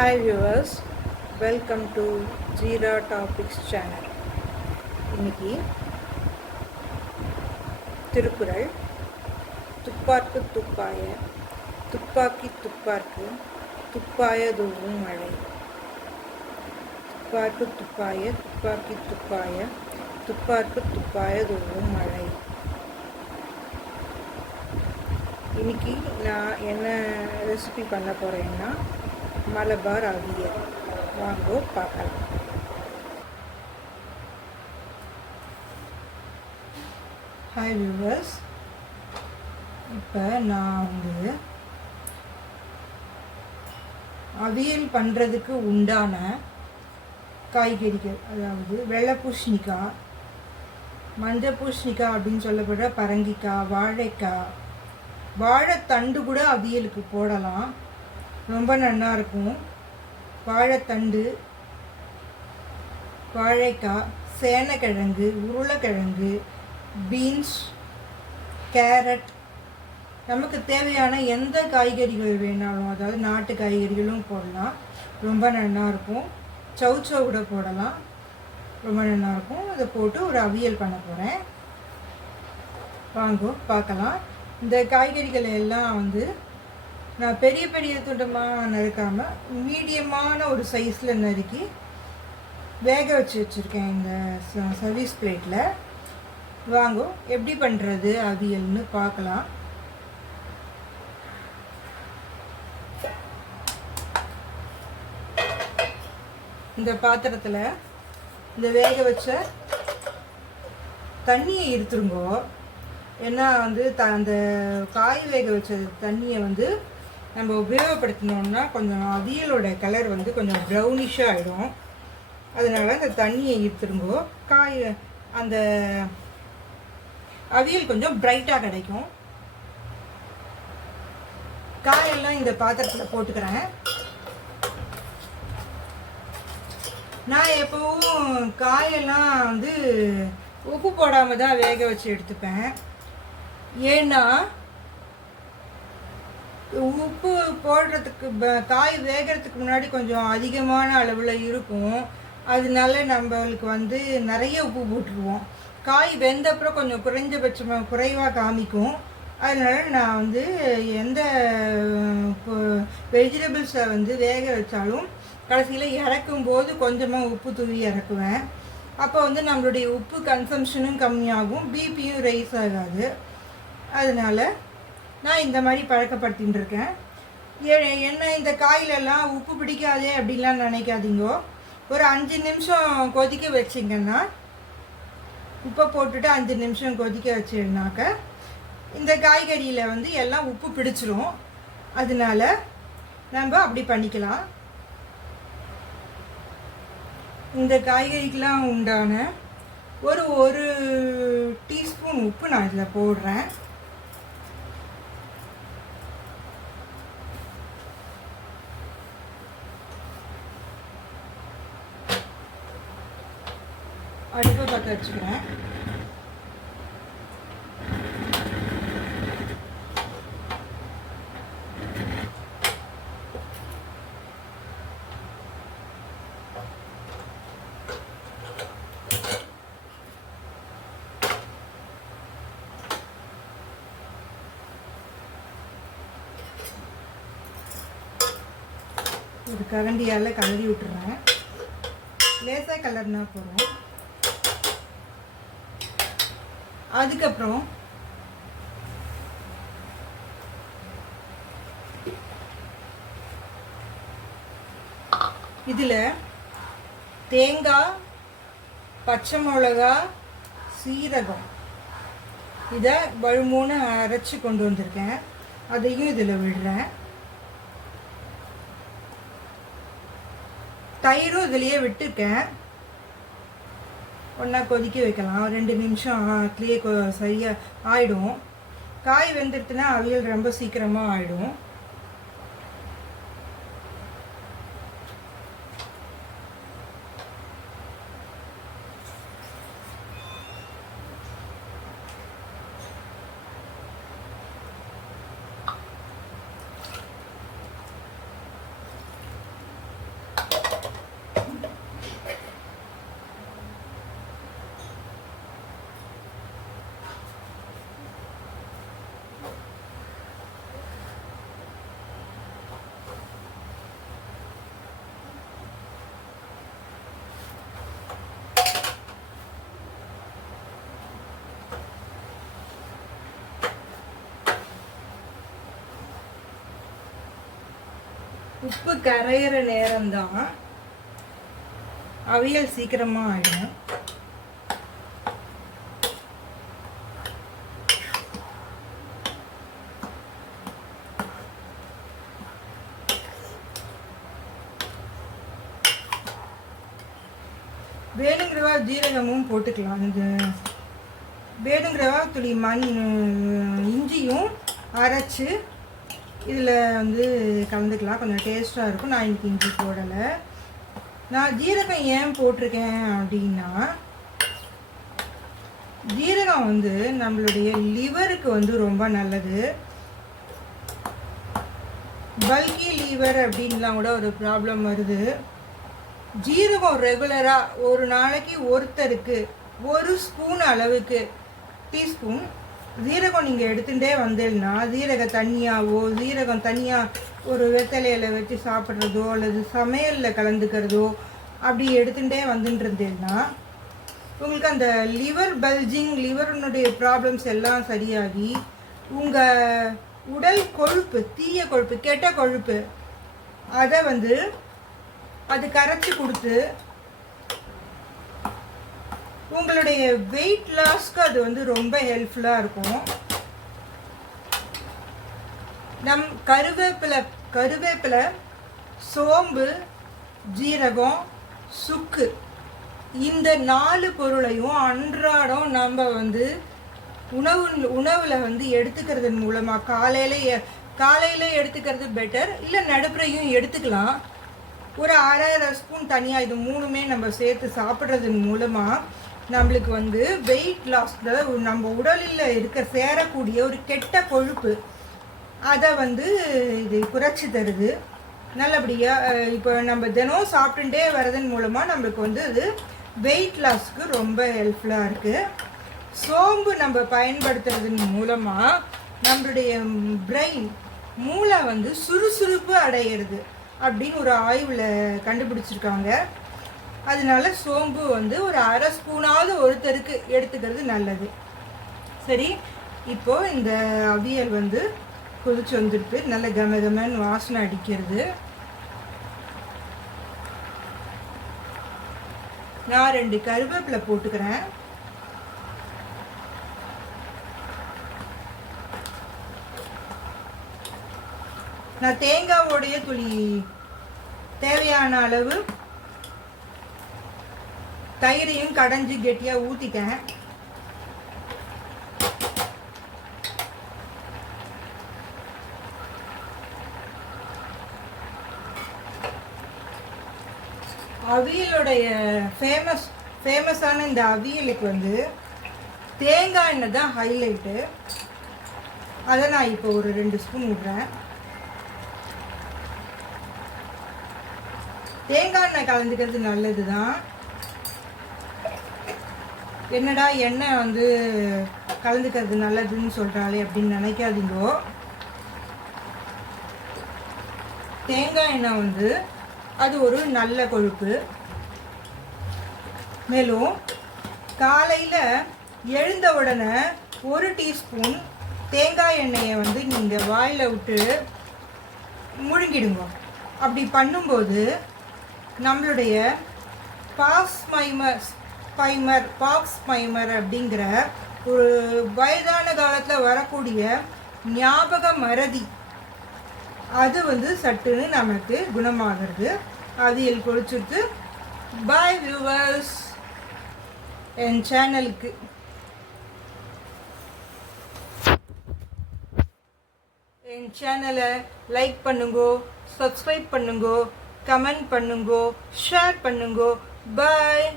Hi viewers, welcome to Jira Topics channel. இன்னைக்கு திருக்குறள் துப்பார்க்கு துப்பாய துப்பாக்கி துப்பார்க்கு துப்பாயதோறும் மழை. துப்பார்க்கு துப்பாய துப்பாக்கி துப்பாய துப்பார்க்கு துப்பாயதோறும் மழை. இன்னைக்கு நான் என்ன ரெசிபி பண்ண போகிறேன்னா மலபார் அவியல். வாங்கோ பார்க்கலாம். ஹாய் வியூவர்ஸ், இப்போ நான் அவியல் பண்ணுறதுக்கு உண்டான காய்கறிகள், அதாவது வெள்ளை பூசணிக்காய், மஞ்சள் பூசணிக்காய் அப்படின்னு சொல்லப்படுற பரங்கிக்காய், வாழைக்காய், வாழைத்தண்டு கூட அவியலுக்கு போடலாம், ரொம்ப நல்லாயிருக்கும். வாழைத்தண்டு, வாழைக்காய், சேனக்கிழங்கு, உருளைக்கிழங்கு, பீன்ஸ், கேரட், நமக்கு தேவையான எந்த காய்கறிகள் வேணாலும், அதாவது நாட்டு காய்கறிகளும் போடலாம், ரொம்ப நல்லாயிருக்கும். சௌச்சௌ கூட போடலாம், ரொம்ப நல்லாயிருக்கும். அதை போட்டு ஒரு அவியல் பண்ண போகிறேன். வாங்கோ பார்க்கலாம். இந்த காய்கறிகளை எல்லாம் நான் பெரிய பெரிய துண்டமாக நறுக்காமல் மீடியமான ஒரு சைஸில் நறுக்கி வேக வச்சுருக்கேன் இந்த சர்வீஸ் பிளேட்டில். வாங்கோ எப்படி பண்ணுறது அவியல்னு பார்க்கலாம். இந்த பாத்திரத்தில் இந்த வேக வச்ச தண்ணியை இருத்துருங்கோ. ஏன்னா அந்த காய் வேக வச்ச தண்ணியை நம்ம உபயோகப்படுத்தினோம்னா கொஞ்சம் அவியலோட கலர் கொஞ்சம் ப்ரௌனிஷாக ஆகிடும். அதனால் அந்த தண்ணியை இருத்துருங்கோ. அந்த அவியல் கொஞ்சம் பிரைட்டாக கிடைக்கும். காயெல்லாம் இந்த பாத்திரத்தில் போட்டுக்கிறேன். நான் எப்பவும் காயெல்லாம் உப்பு போடாமல் தான் வேக வச்சு எடுத்துப்பேன். ஏன்னா உப்பு போடுறதுக்கு காய் வேகிறதுக்கு முன்னாடி கொஞ்சம் அதிகமான அளவில் இருக்கும். அதனால நம்மளுக்கு நிறைய உப்பு போட்டுருவோம். காய் வெந்தப்புறம் கொஞ்சம் குறைஞ்சபட்சமாக குறைவாக காமிக்கும். அதனால் நான் எந்த வெஜிடபிள்ஸை வேக வச்சாலும் கடைசியில் இறக்கும்போது கொஞ்சமாக உப்பு தூவி இறக்குவேன். அப்போ நம்மளுடைய உப்பு கன்சம்ஷனும் கம்மியாகும், பிபியும் ரைஸ் ஆகாது. அதனால் நான் இந்த மாதிரி பழக்கப்படுத்தின்னு இருக்கேன். என்ன இந்த காயிலெல்லாம் உப்பு பிடிக்காதே அப்படின்லாம் நினைக்காதீங்கோ. ஒரு 5 நிமிஷம் கொதிக்க வச்சிங்கன்னா, உப்பை போட்டுட்டு 5 நிமிஷம் கொதிக்க வச்சிருந்தாக்க இந்த காய்கறியில் எல்லாம் உப்பு பிடிச்சிரும். அதனால நம்ம அப்படி பண்ணிக்கலாம். இந்த காய்கறிக்கெலாம் உண்டான ஒரு டீஸ்பூன் உப்பு நான் இதில் போடுறேன். அடுப்பை பற்ற வச்சுக்கிறேன். ஒரு கரண்டியால் கலரி விட்டுறேன். லேசாக கலர்னா போகிறோம். அதுக்கப்புறம் இதில் தேங்காய், பச்சை மிளகா, சீரகம் இதை வழுமூணு அரைச்சி கொண்டு வந்திருக்கேன். அதையும் இதில் விடுறேன். தயிரும் இதிலையே விட்டுருக்கேன். ஒன்றா கொதிக்க வைக்கலாம். 2 நிமிஷம் சரியாக ஆகிடும். காய் வெந்துடுத்துனா அவியல் ரொம்ப சீக்கிரமாக ஆகிடும். உப்பு கரையிற நேரம்தான் அவியல் சீக்கிரமாக ஆகிடும். வேணுங்கிறவா ஜீரகமும் போட்டுக்கலாம். இது வேணுங்கிறவா துளி இஞ்சியும் அரைச்சி இதில் வந்து கலந்துக்கலாம். கொஞ்சம் டேஸ்ட்டாக இருக்கும். நான் இன்றைக்கி இஞ்சி போடலை. நான் ஜீரகம் ஏன் போட்டிருக்கேன் அப்படின்னா, ஜீரகம் வந்து நம்மளுடைய லிவருக்கு வந்து ரொம்ப நல்லது. பல்கி லிவர் அப்படின்லாம் கூட ஒரு ப்ராப்ளம் வருது. ஜீரகம் ரெகுலராக ஒரு நாளைக்கு ஒருத்தருக்கு 1 ஸ்பூன் அளவுக்கு டீஸ்பூன் ஜீரகம் நீங்கள் எடுத்துகிட்டே வந்தேன்னா, ஜீரகம் தனியாக ஒரு வெத்தலையில் வச்சு சாப்பிட்றதோ அல்லது சமையலில் கலந்துக்கிறதோ அப்படி எடுத்துகிட்டே வந்துட்டு இருந்தேன்னா உங்களுக்கு அந்த லிவர் பல்ஜிங், லிவருனுடைய ப்ராப்ளம்ஸ் எல்லாம் சரியாகி உங்கள் உடல் கொழுப்பு, தீய கொழுப்பு, கெட்ட கொழுப்பு அதை வந்து அது கரைச்சி கொடுத்து உங்களுடைய வெயிட் லாஸ்க்கு அது வந்து ரொம்ப ஹெல்ப்ஃபுல்லாக இருக்கும். நம் கருவேப்பிலை, சோம்பு, ஜீரகம், சுக்கு இந்த 4 பொருளையும் அன்றாடம் நம்ம வந்து உணவில் வந்து எடுத்துக்கிறதன் மூலமாக காலையில் எடுத்துக்கிறது பெட்டர். இல்லை நடுப்புறையும் எடுத்துக்கலாம். ஒரு அரை ஸ்பூன் தனியாக இது 3மே நம்ம சேர்த்து சாப்பிட்றதன் மூலமாக நம்மளுக்கு வந்து வெயிட் லாஸ், அதாவது நம்ம உடலில் சேரக்கூடிய ஒரு கெட்ட கொழுப்பு அதை வந்து இது குறைச்சி தருது. நல்லபடியாக இப்போ நம்ம தினம் சாப்பிட்டுட்டே வர்றதன் மூலமாக நம்மளுக்கு வந்து அது வெயிட் லாஸ்க்கு ரொம்ப ஹெல்ப்ஃபுல்லாக இருக்குது. சோம்பு நம்ம பயன்படுத்துறதன் மூலமாக நம்மளுடைய பிரெயின், மூளை வந்து சுறுசுறுப்பு அடையிறது அப்படின்னு ஒரு ஆய்வில் கண்டுபிடிச்சிருக்காங்க. அதனால சோம்பு வந்து ஒரு அரை ஸ்பூனாவது ஒருத்தருக்கு எடுத்துக்கிறது நல்லது. சரி, இப்போது இந்த அவியல் வந்து கொதிச்சு வந்துருக்கு. நல்ல கமகமன்னு வாசனை அடிக்கிறது. நான் 2 கருவேப்பிலை போட்டுக்கிறேன். நான் தேங்காவோடைய துளி தேவையான அளவு தயிரையும் கடைஞ்சி கெட்டியாக ஊற்றிட்டேன். அவியலுடைய ஃபேமஸான இந்த அவியலுக்கு வந்து தேங்காய் எண்ணெய் தான் ஹைலைட்டு. அதை நான் இப்போ ஒரு 2 ஸ்பூன் விடுறேன். தேங்காய் எண்ணெய் கலந்துக்கிறது நல்லது தான். என்னடா எண்ணெய் வந்து கலந்துக்கிறது நல்லதுன்னு சொல்கிறாளே அப்படின்னு நினைக்காதீங்கோ. தேங்காய் எண்ணெய் வந்து அது ஒரு நல்ல கொழுப்பு. மேலும் காலையில் எழுந்த உடனே 1 டீஸ்பூன் தேங்காய் எண்ணெயை வந்து நீங்கள் வாயில் விட்டு முழுங்கிடுங்க. அப்படி பண்ணும்போது நம்மளுடைய பாக்ஸ்மைமர் அப்படிங்கிற ஒரு வயதான காலத்தில் வரக்கூடிய ஞாபக மறதி அது வந்து சட்டுன்னு நமக்கு குணமாகிறது. அவியல் கொதிச்சுட்டு பாய் வியூவர்ஸ். என் சேனலுக்கு என் சேனலை லைக் பண்ணுங்கோ, சப்ஸ்கிரைப் பண்ணுங்கோ, கமெண்ட் பண்ணுங்கோ, ஷேர் பண்ணுங்கோ. பாய்.